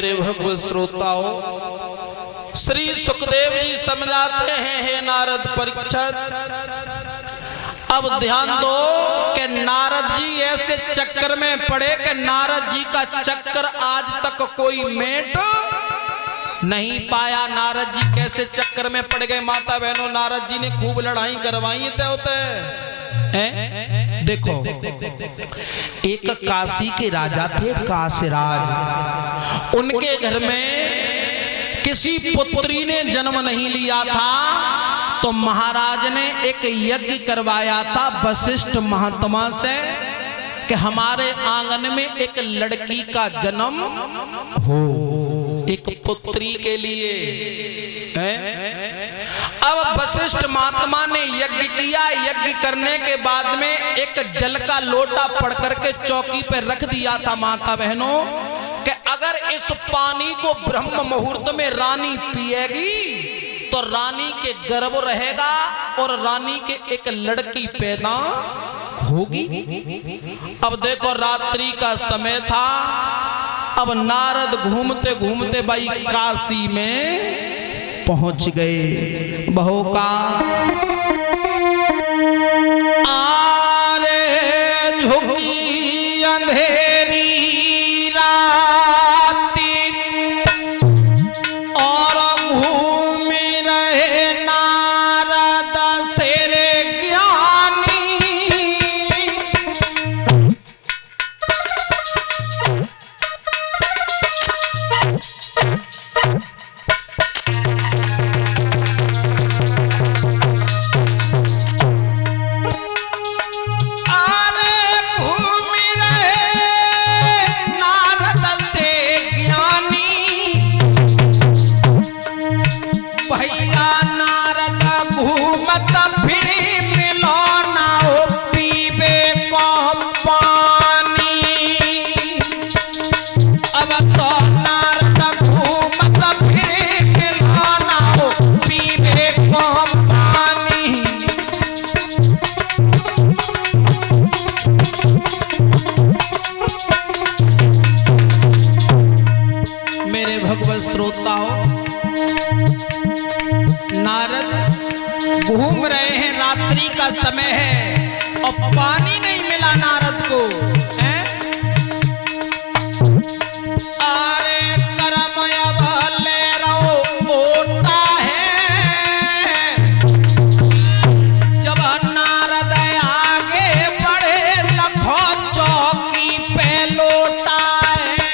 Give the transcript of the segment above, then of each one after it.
मेरे भगवत श्रोताओं, श्री सुखदेव जी समझाते हैं, हे नारद परीक्षित, अब ध्यान दो कि नारद जी ऐसे चक्कर में पड़े कि नारद जी का चक्कर आज तक कोई मेट नहीं पाया। नारद जी कैसे चक्कर में पड़ गए माता बहनों, नारद जी ने खूब लड़ाई करवाई तय होते हैं। देखो, एक काशी के राजा थे काशीराज, उनके घर में किसी पुत्री ने जन्म नहीं लिया था, तो महाराज ने एक यज्ञ करवाया था वशिष्ठ महात्मा से कि हमारे आंगन में एक लड़की का जन्म हो, एक पुत्री के लिए है? अब वशिष्ठ महात्मा ने यज्ञ किया। यज्ञ करने के बाद में एक जल का लोटा पड़ करके चौकी पे रख दिया था माता बहनों कि अगर इस पानी को ब्रह्म मुहूर्त में रानी पिएगी तो रानी के गर्भ रहेगा और रानी के एक लड़की पैदा होगी। अब देखो, रात्रि का समय था। अब नारद घूमते घूमते भाई काशी में पहुंच गए। बहू का आरे झुकी अंधेरी घूम रहे हैं, रात्रि का समय है और पानी नहीं मिला नारद को। अरे करम अब ले रहो ओटा है, जब नारद आगे बढ़े लखो चौकी पे लोटा है।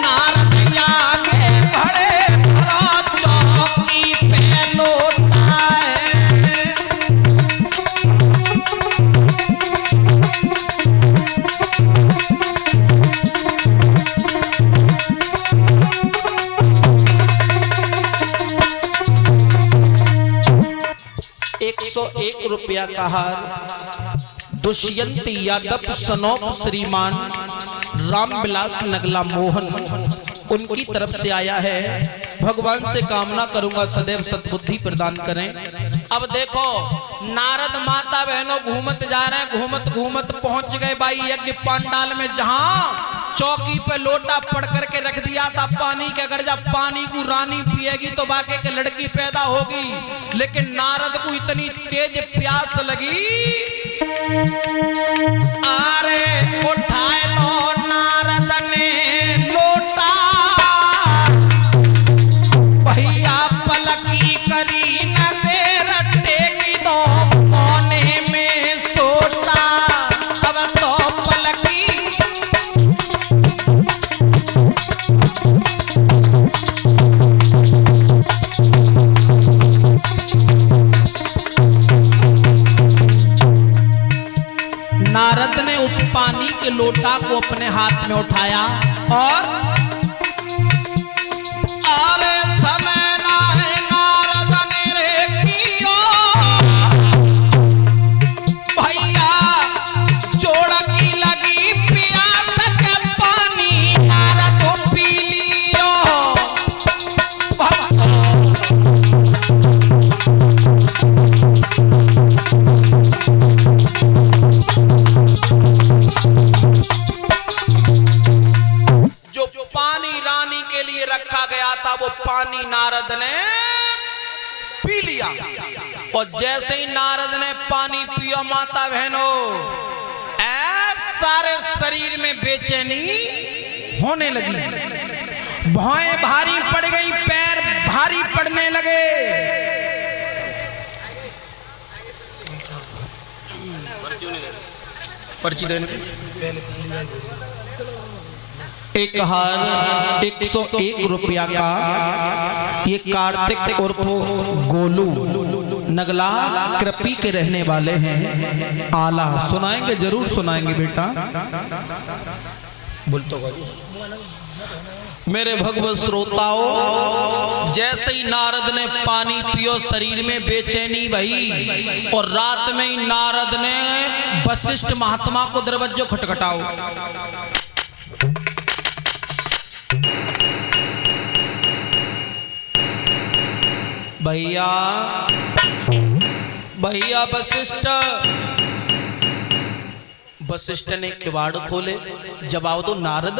नारद आगे बढ़े धरो चौकी पे लोटा है। ₹101 का हार दुष्यंत यादव सनोप श्रीमान रामविलास नगला मोहन उनकी तरफ से आया है। भगवान से कामना करूंगा सदैव सद्बुद्धि प्रदान करें। अब देखो, नारद माता बहनों घूमत जा रहे हैं, घूमत घूमत पहुंच गए भाई यज्ञ पंडाल में, जहां चौकी पे लोटा पड़ करके रख दिया था पानी के। अगर जब पानी को रानी पिएगी तो बाकी के लड़की पैदा होगी, लेकिन नारद को इतनी तेज प्यास लगी। अरे उठाए लो नारद ने लोटा, भैया पलकी करी न देर टेकी दो कोने में सोटा। अब तो पलकी नारद ने उस पानी के लोटा को अपने हाथ में उठाया और आरे समय ना है नारद ने रे कियो, भैया जोड़ की लगी प्यास के पानी नारद पी लियो। और जैसे ही नारद ने पानी पिया माता बहनों, सारे शरीर में बेचैनी होने लगी, भौएं भारी पड़ गई, पैर भारी पड़ने लगे। पर्ची देने 1,101 रुपया का ये कार्तिक उर्फ गोलू नगला कृपी के रहने वाले हैं। आला सुनाएंगे, जरूर सुनाएंगे बेटा। बोल तो मेरे भगवत श्रोताओं, जैसे ही नारद ने पानी पियो शरीर में बेचैनी भई, और रात में ही नारद ने वशिष्ठ महात्मा को दरवाजा खटखटाओ। भैया भैया वशिष्ठ ने किवाड़ खोले। जवाब दो नारद,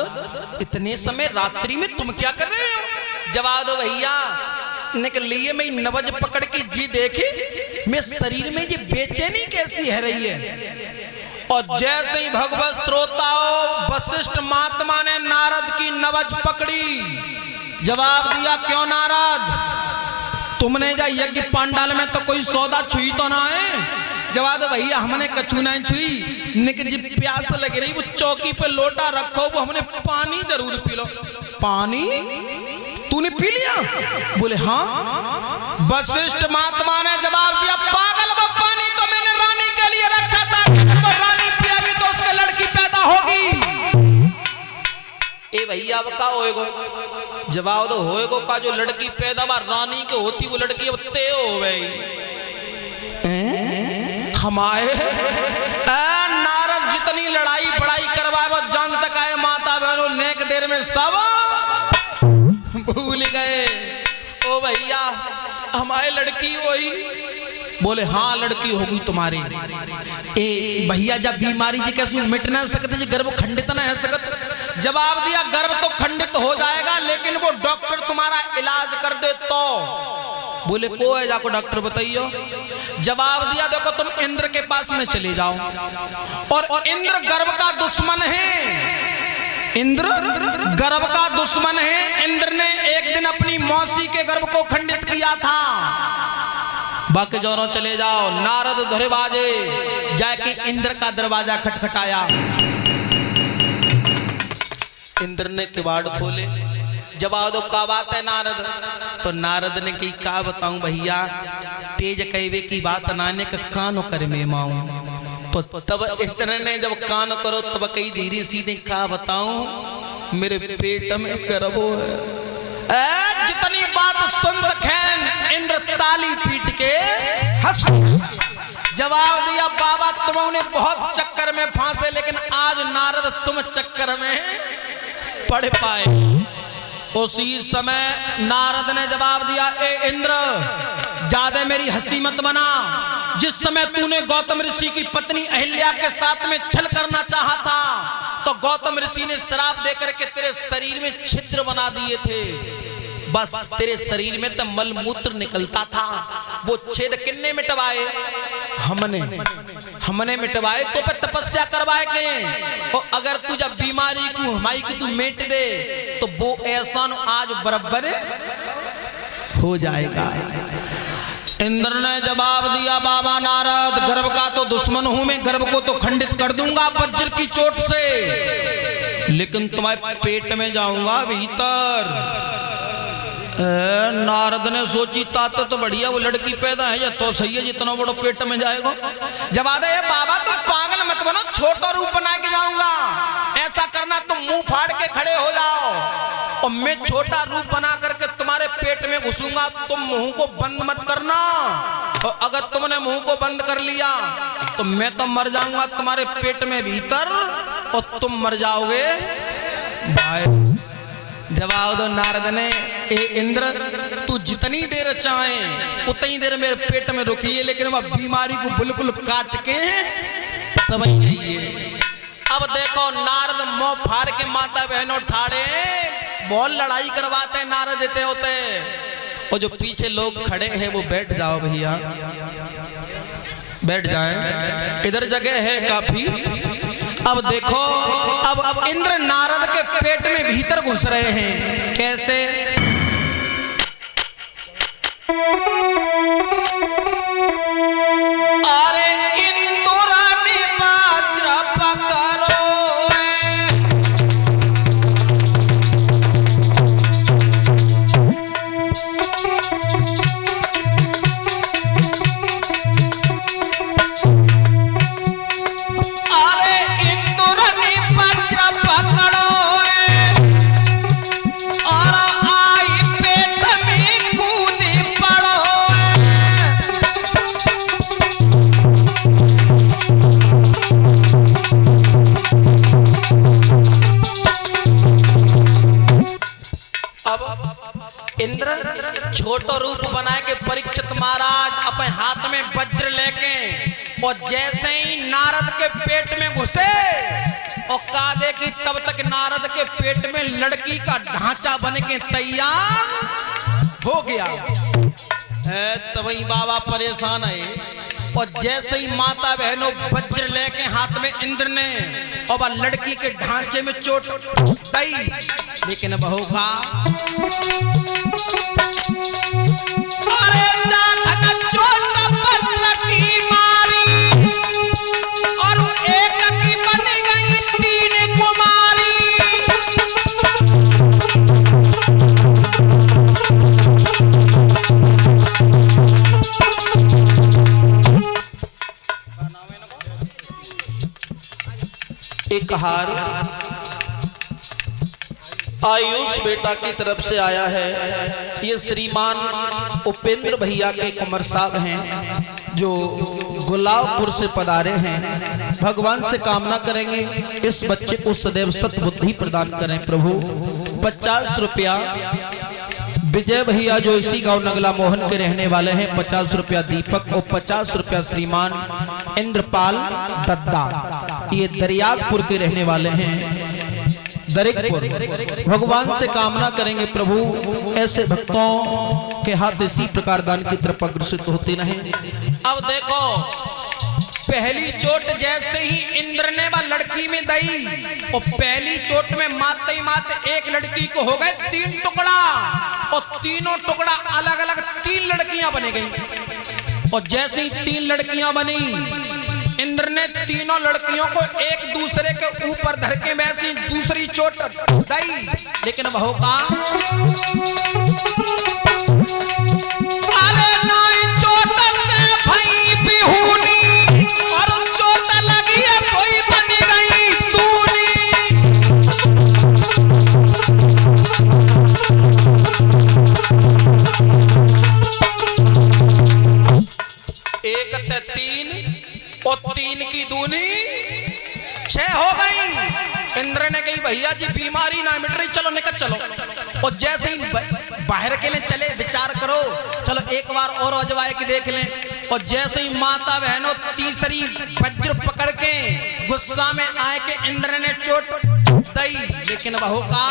इतने समय रात्रि में तुम क्या कर रहे हो? जवाब दो भैया, निकलिए मैं नवज पकड़ के जी देखे मैं शरीर में ये बेचैनी कैसी है रही है। और जैसे ही भगवत श्रोताओं वशिष्ठ महात्मा ने नारद की नवज पकड़ी, जवाब दिया क्यों नारद, तुमने जा यज्ञ पांडाल में तो कोई सौदा छुई तो ना है? जवाब दो भैया, हमने कछु नहीं छुई, निक जी प्यास लग रही, वो चौकी पे लोटा रखो, वो हमने पानी जरूर पी लो। पानी तूने पी लिया? बोले हाँ। वशिष्ठ महात्मा ने जवाब दिया, पागल, वो पानी तो मैंने रानी के लिए रखा था, अगर वो रानी पिएगी तो उसके लड़की पैदा होगी। ए भैया अब का होएगो? जवाब दो होएगो का, जो लड़की पैदावार रानी के होती वो लड़की अब ते हो गई। हमारे नारद जितनी लड़ाई बड़ाई करवाए वो जान तक आए, माता बहनों नेक देर में सब भूल गए। ओ भैया हमारे लड़की वही? बोले हाँ लड़की होगी तुम्हारी। ए भैया, जब बीमारी जी कैसे मिट ना सकते जी, गर्भ खंडित ना है सकत? जवाब दिया, गर्भ तो खंडित हो जाएगा, लेकिन वो डॉक्टर तुम्हारा इलाज कर दे तो। बोले को है, जाको डॉक्टर बताइयो। जवाब दिया, देखो तुम इंद्र के पास में चले जाओ, और इंद्र गर्भ का दुश्मन है। इंद्र गर्भ का दुश्मन है। इंद्र ने एक दिन अपनी मौसी के गर्भ को खंडित किया था। बाकी जोरों चले जाओ। नारद धरे बाजे जाके इंद्र का दरवाजा खटखटाया। इंद्र ने किवाड़ खोले। जवाब दो का बात है नारद? तो नारद ने कही का बताऊं भैया, तेज कहवे की बात नाने का कान कर में माऊं। तो तब इंद्र ने जब कान करो तब कही धीरे सीधे का बताऊं, मेरे पेट में गर्भ है। जितनी बात सुनत खैन इंद्र ताली पीट के हंस। जवाब दिया, बाबा तुमने बहुत चक्कर में फांसे, लेकिन आज नारद तुम चक्कर में पड़ पाए। उसी समय नारद ने जवाब दिया, ए इंद्र ज्यादा मेरी हंसी मत बना। जिस समय तूने गौतम ऋषि की पत्नी अहिल्या के साथ में छल करना चाहा था, तो गौतम ऋषि ने श्राप देकर के तेरे शरीर में छिद्र बना दिए थे। बस तेरे शरीर में तो मलमूत्र निकलता था, वो छेद किन्ने मिटवाए? हमने मिटवाए। तो पे तपस्या करवाए के, और अगर तू जब बीमारी को हमारी की तू मिट दे तो वो ऐसा आज बराबर हो जाएगा। इंद्र ने जवाब दिया, बाबा नारद गर्भ का तो दुश्मन हूं मैं, गर्भ को तो खंडित कर दूंगा वज्र की चोट से, लेकिन तुम्हारे पेट में जाऊंगा भीतर। नारद ने सोची तात तो बढ़िया वो लड़की पैदा है, या तो सही है जितना बड़ा पेट में जाएगा। जवाब है, बाबा तुम पागल मत बनो, छोटा रूप बना के जाऊंगा। ऐसा करना तुम मुंह फाड़ के खड़े हो जाओ, और मैं छोटा रूप बना करके तुम्हारे पेट में घुसूंगा। तुम मुंह को बंद मत करना, और अगर तुमने मुंह को बंद कर लिया तो मैं तो मर जाऊंगा तुम्हारे पेट में भीतर, और तुम मर जाओगे भाई। जवाब दो नारद ने, ए इंद्र तू जितनी देर चाहे उतनी देर मेरे पेट में रुकिए, लेकिन वह बीमारी को बिल्कुल काट के तब ही जाइए। अब देखो नारद मुंह फाड़ के माता बहनों ठाड़े बहुत लड़ाई करवाते नारद देते होते, और जो पीछे लोग खड़े हैं वो बैठ जाओ भैया, बैठ जाएं, इधर जगह है काफी। अब देखो, अब इंद्र नारद के पेट में भीतर घुस रहे हैं। कैसे? अरे इंद्राणी वज्र पकड़ो, इंद्र छोटो रूप बनाए के परीक्षित महाराज अपने हाथ में वज्र लेके और जैसे ही नारद के पेट में घुसे और कहा दे कि तब तक नारद के पेट में लड़की का ढांचा बन के तैयार हो गया। तभी बाबा परेशान है। और जैसे ही माता बहनों वज्र लेके हाथ में इंद्र ने और वह लड़की के ढांचे में चोट दी, लेकिन बहू का अरे चोट वज्र की मारी और एक की बन गई 3 कुमारी। एक हार आयुष बेटा की तरफ से आया है। ये श्रीमान उपेंद्र भैया के कुंवर साहब हैं जो गुलाबपुर से पधारे हैं। भगवान से कामना करेंगे इस बच्चे को सदैव सद्बुद्धि प्रदान करें प्रभु। 50 रुपया विजय भैया जो इसी गांव नगला मोहन के रहने वाले हैं, 50 रुपया दीपक और 50 रुपया श्रीमान इंद्रपाल दद्दा, ये दरियापुर के रहने वाले हैं, दरिकपुर। भगवान से कामना करेंगे प्रभु ऐसे भक्तों के हाथ इसी प्रकार दान की तरफ अग्रसित होते रहें। अब देखो, पहली चोट जैसे ही इंद्र ने वह लड़की में दी और पहली चोट में माते ही माते एक लड़की को हो गए 3 टुकड़ा और तीनों टुकड़ा अलग अलग 3 लड़कियां बने गई। और जैसे ही 3 लड़कियां बनी, इंद्र ने तीनों लड़कियों को एक दूसरे के ऊपर धर के वैसी दूसरी चोट दी, लेकिन वह का अरे नाई चोट से भई बिहुनी और चोट लगी है सोई बन गई तूनी। एक ते 3 और 3 की दूनी 6 हो गई। इंद्र ने कही भैया जी बीमारी ना मिट रही, चलो निकल चलो। और जैसे ही बाहर के लिए चले, विचार करो चलो एक बार और अजवाए के देख लें। और जैसे ही माता बहनों तीसरी वज्र पकड़ के गुस्सा में आए के इंद्र ने चोट दी, लेकिन बहू का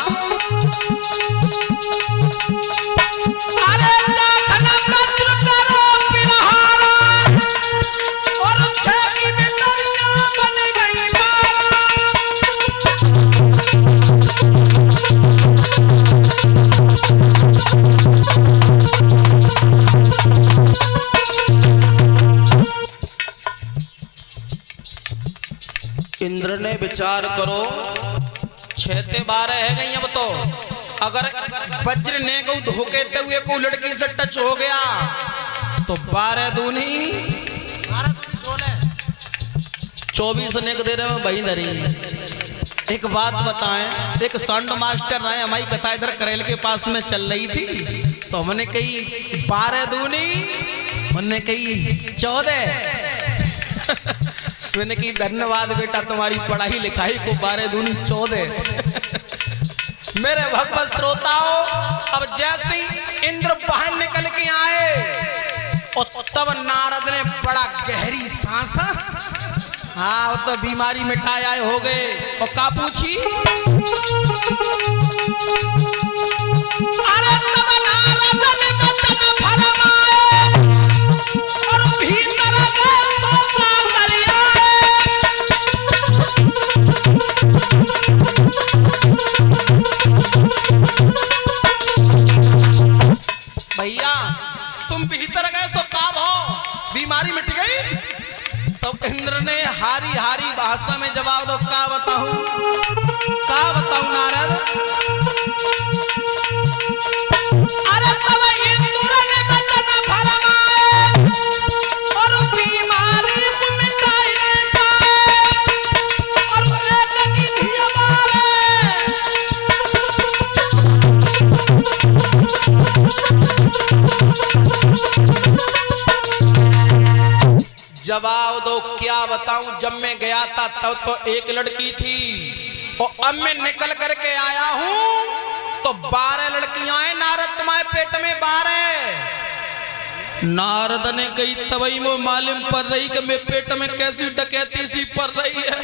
अरे जाखना वज्र करो पिरहारा और 6 की बिटरियां बन गई मारा। इंद्र ने विचार करो 6 ते 12 है गई। अब तो अगर वज्र ने को धोकेते हुए को लड़की से टच हो गया तो 12 दूनी 24 ने दे रहे में वही धरी। एक बात बताएं, एक साउंड मास्टर रहे, हमारी कथा इधर करेल के पास में चल रही थी, तो हमने कही 12 दूनी, उन्होंने कही 14। मैंने कही धन्यवाद बेटा तुम्हारी पढ़ाई लिखाई को 12 दूनी 14। मेरे भगवत श्रोताओं, अब जैसे ही इंद्र बाहर निकल के आए और तब नारद ने बड़ा गहरी सांस, हाँ वो तो बीमारी मिटाए आए हो गए। और का पूछी अरे तब नारद ने वचन भाषा में जवाब दो, का बताऊं नारद। अरे तब इंद्र ने बचन फरमाए और बीमारी को मिटाई पाए और एक की धिया मारे। जवाब दो, क्या बताऊं। जब मैं गया था तब तो एक लड़की थी और अब मैं निकल करके आया हूं तो 12 लड़कियां हैं नारद तुम्हारे पेट में 12। नारद ने कही तवई वो मालूम पड़ रही कि मेरे पेट में कैसी डकैती सी पड़ रही है।